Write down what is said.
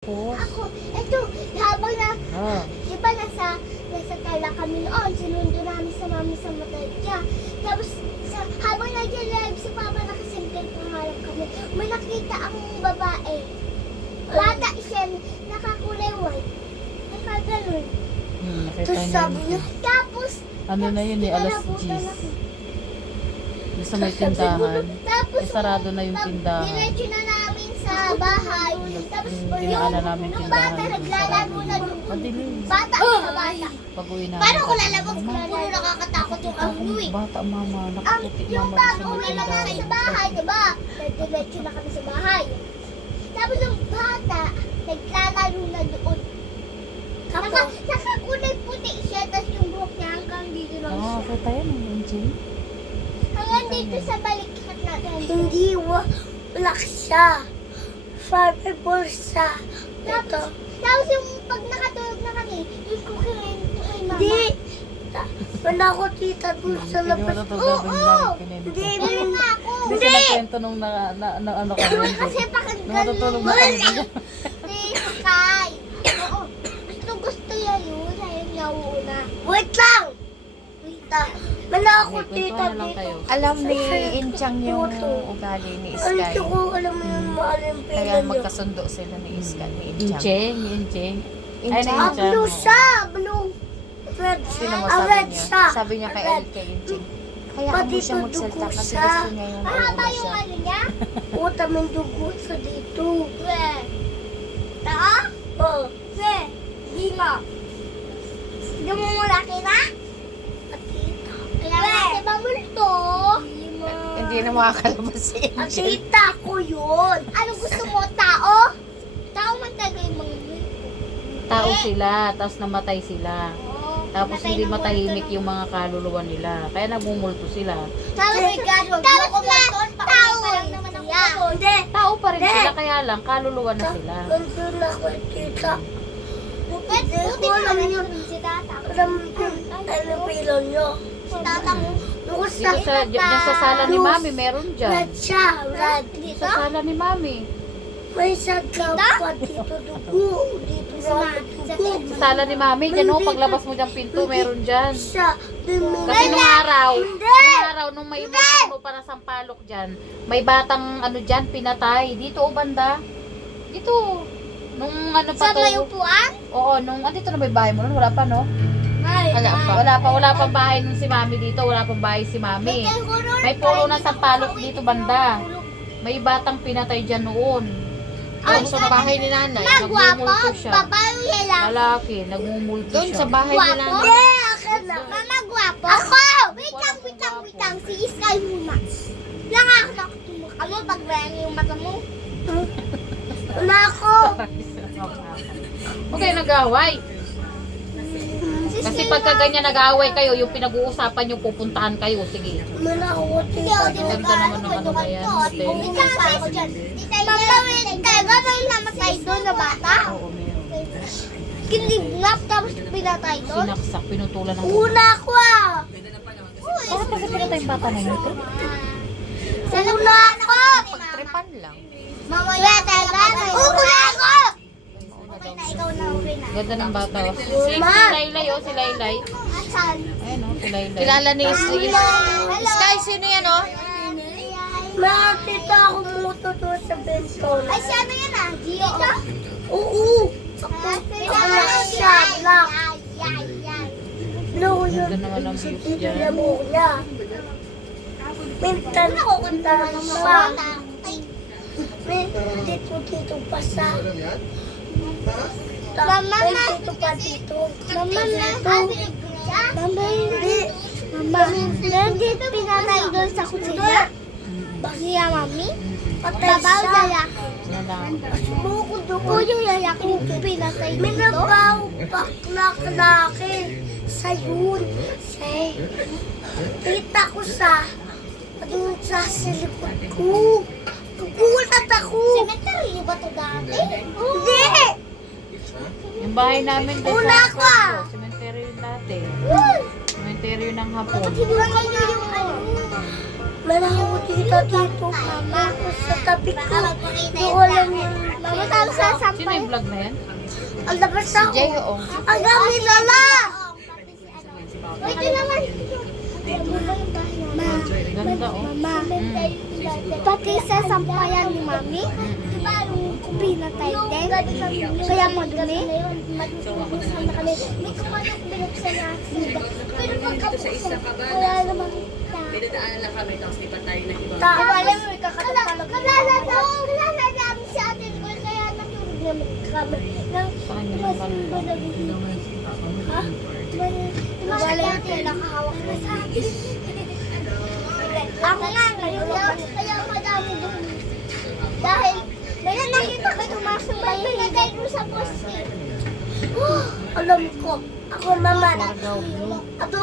Po. Ako, eto, habang na, Ah. di ba nasa tala kami noon, sinundo namin sa mami sa motor niya. Tapos, habang nag-live si Papa nakasimple pangarap kami, may nakita ang babae. Bata siya, nakakulay white. Nakaganon. Nakita Tapos niyo sabi yun. niya, tapos, Ano na yun eh, alas kinalabutan 10. ako. Sa may tindahan. Tapos, Sarado na yung tindahan. diretso na namin sa bahay. Tapos, Dinaanan namin yung tindahan. bata naglalaro na doon. Madilim. Bata sa bata. Pag-uwi namin. Paano ko lalabas? Puro nakakatakot yung ano eh. Bata mama, Ang nakaputi yung mama bago sa may lalabas tindahan. sa bahay, diba? Diretso na kami sa bahay. Tapos yung bata, naglalaro na doon. Nakakulay puti siya, tapos yung buhok niya hanggang dito lang Ah, siya. kita yun, Enjin. Hanggang dito sa balikat natin. Hindi, black siya. Sabi bulsa. Ito. Tapos yung pag nakatulog na kami, yung kukirin ko kay mama. Hindi. Wala ko tita dun sa Hindi mo labas. natutulog yung lagi Hindi, kinento. Meron nga ako. Hindi siya nakwento nung ano ka rin. Kasi Nung pakinggan natutulog na kami. Si Sky. Oo. Gusto yan yun. Sa'yo niya una. Wait lang. Tita. Wala ako Okay, tita kwentuhan na lang dito. kayo. Alam ni Inchang yung ugali ni Ano Sky. ko alam mo yung maalim Kaya pila niyo. magkasundo sila ni Sky, ni Inchang. Incheng. Ay, Inchang. Ah, Inchang. blue siya. Blue. Red. Sino mo Ah, sabi red niya? siya. Sabi niya kay Red. Inchang. Kaya Pati mo siya ito magsalita dugo kasi siya. gusto niya yung Mahaba uuna yung siya. ano niya. Puta, may dugo sa dito. We. Taa? Oh. We. Di nga. Hindi mo muna kita? Tita. Kaya kasi ba multo? Hindi na makakalabas si Inchang. Tita ko yun. Ano gusto mo? Tao? Tao man talaga yung mga multo. Tao sila, tapos namatay sila. Oo. Tapos Patay hindi ng matahimik multo yung mga kaluluwa nila. Kaya nagmumulto sila. Tapos na tao lang naman ang multo. Hindi. Tao pa rin Hindi. sila, kaya lang kaluluwa na sila. Nandun ako, tita. Buti ko alam yun. si tata. Alam yun. Ano pila niyo? Si tata mo. Yung Dito dyan sa sala ni Mami, meron dyan. Red siya. Red. Dito? Sa sala ni Mami. May sadya pa dito dugo. Dito na dugo. Sa sala ni Mami, dyan o, paglabas mo dyan pinto, meron dyan. Siya. Kasi nung araw, nung may puno para sampalok dyan, may batang ano dyan, pinatay. Dito o banda. Dito. Nung ano pa Sa to. may upuan? Oo, nung andito na may bahay mo nun, wala pa no? Wala pa. Wala pang bahay nun si Mami dito, wala pang bahay si Mami. May puno ng sampalok dito banda. May batang pinatay dyan noon. Doon sa bahay ni nanay. Magwapo, Nagmumulto siya. babae lang. Lalaki, nagmumulto Doon siya. sa bahay ni Gwapo? nanay. Hindi, akin na. Mama, gwapo? Ako! Wait lang. Si Sky muna. Nakakatakot yung mukha mo pag mayroon yung mata mo. Wala ako. Huwag kayo nag-away. Kasi pagka ganyan nag-away kayo, yung pinag-uusapan yung pupuntahan kayo, sige. Wala ako Hindi tita. ako Ganda naman ng ano na yan, hotel. Hindi ka pa ako dyan. Mama, wait talaga may namatay doon na bata? Oo, meron. Kinidnap tapos pinatay doon? Sinaksak, pinutulan ng Una ako ah. Bakit kasi pinatay yung bata na yun? Una ako. Pagtripan lang. Mama, wait talaga. Una ako. Okay na, ikaw na uli na. Ganda ng bata. Si Laylay, oh, si Laylay. Asan? Ayun, oh, si Laylay. Kilala ni Sky, sino yan oh? Mga tita ako muto doon sa bentol. Ay, si ano yan ah? Gio ka? Oo. Ako lang siya. Black. Blue yun. Ganda naman ang views Dito dyan. na mo niya. Minsan nakukunta ng mga. Dito pa sa. Mama, Dito pa dito. Mama, Mama, hindi. Mama, nandito pinatay doon sa kusina? Niya, mami? Patay Babaw siya. lalaki. Ano lang. Buko doon. O yung lalaki pinatay May dito? nabaw paklak-laki sa yun. Kita ko sa doon sa likod ko. Nagulat ako. Cemetery niyo ba ito dati? Hindi! Yung bahay namin doon Una sa ako, ah. cemetery yun dati. Cemetery yun ng hapon. Bakit hindi ba kayo yung ano? Wala ako dito. Mama, ako sa tabi ko. Doon lang yung... Mama, tawag sa Sino sampay. yung vlog na yan? Ang labas Si ako. Jay, oo. Ang dami lala! Wait, ito naman. Ganda oh. Mama, pati sa sampayan ni Mami, diba yung pinatay din? Kaya madumi? Magbubusan na kami. May kumanak binuksan na sila. Pero pagkabuksan, wala namang kita. May dadaanan lang kami, tapos may patay na iba. Alam mo, kalala namin si Ate Nicole, kaya natulog naman kami. Sa kanya yung balon. Ha? Wala yung nakahawak na sa atin. Ako nga ngayon, kaya madami doon. Dahil may nakita ko tumasubay, pinagay ko sa poste. Alam ko. Ako mama. Wargaw blue. Ako